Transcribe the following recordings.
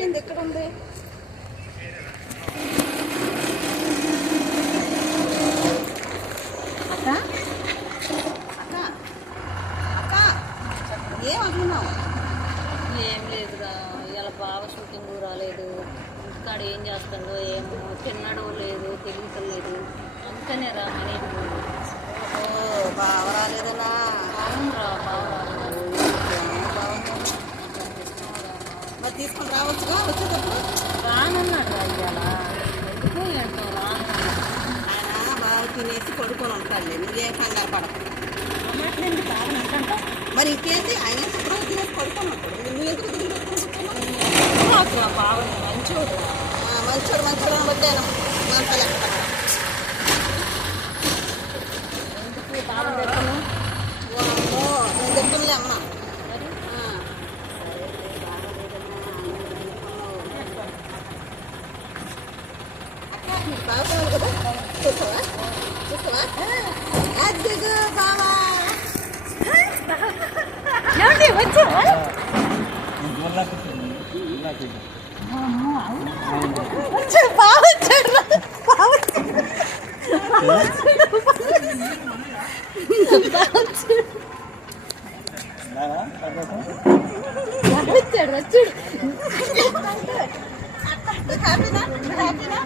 ఇంకేంది ఎక్కడ ఉంది? అక్క అక్క అక్క ఏమంటున్నావు? ఏం లేదురా, ఇలా బాగా షూటింగ్ రాలేదు, ఇంటికాడ ఏం చేస్తుందో ఏమో, తిన్నడో లేదు తెలియటలేదు, అందుకనే రా అనేది. ఓ బావ రాలేదనా? అవునరా, బాగా మరి తీసుకొని రావచ్చుగా వచ్చేటప్పుడు. రానన్నాడు రా ఇవాళ, ఎందుకు ఏంటో రానన్నాడు. ఆయన బాగా తినేసి పడుకొని ఉంటాడులే, నువ్వేం కంగారు పడకు. అన్నట్లేంది బాగా అంటా. మరి ఇంకేంటి, ఆయన శుభ్రం తినేసి పడుకొని ఉంటాడు, నువ్వు ఎందుకు దిగులు పెట్టుకుంటున్నావు? బాగా మంచోడు. మంచోడు మంచోడు అని బట్టాను మంచాలు ఎందుకు బాగా పెట్టను ఓ నేను చెప్తుంలే అమ్మ. మరి బాగున్నాడు కదా, చూసావా చూసావా? అద్దెగా బావా వచ్చావా? వచ్చాడు బాగా వచ్చాడు వచ్చాడు వచ్చాడు. హ్యాపీనా హ్యాపీనా?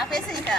ఆపేసి ఇంకా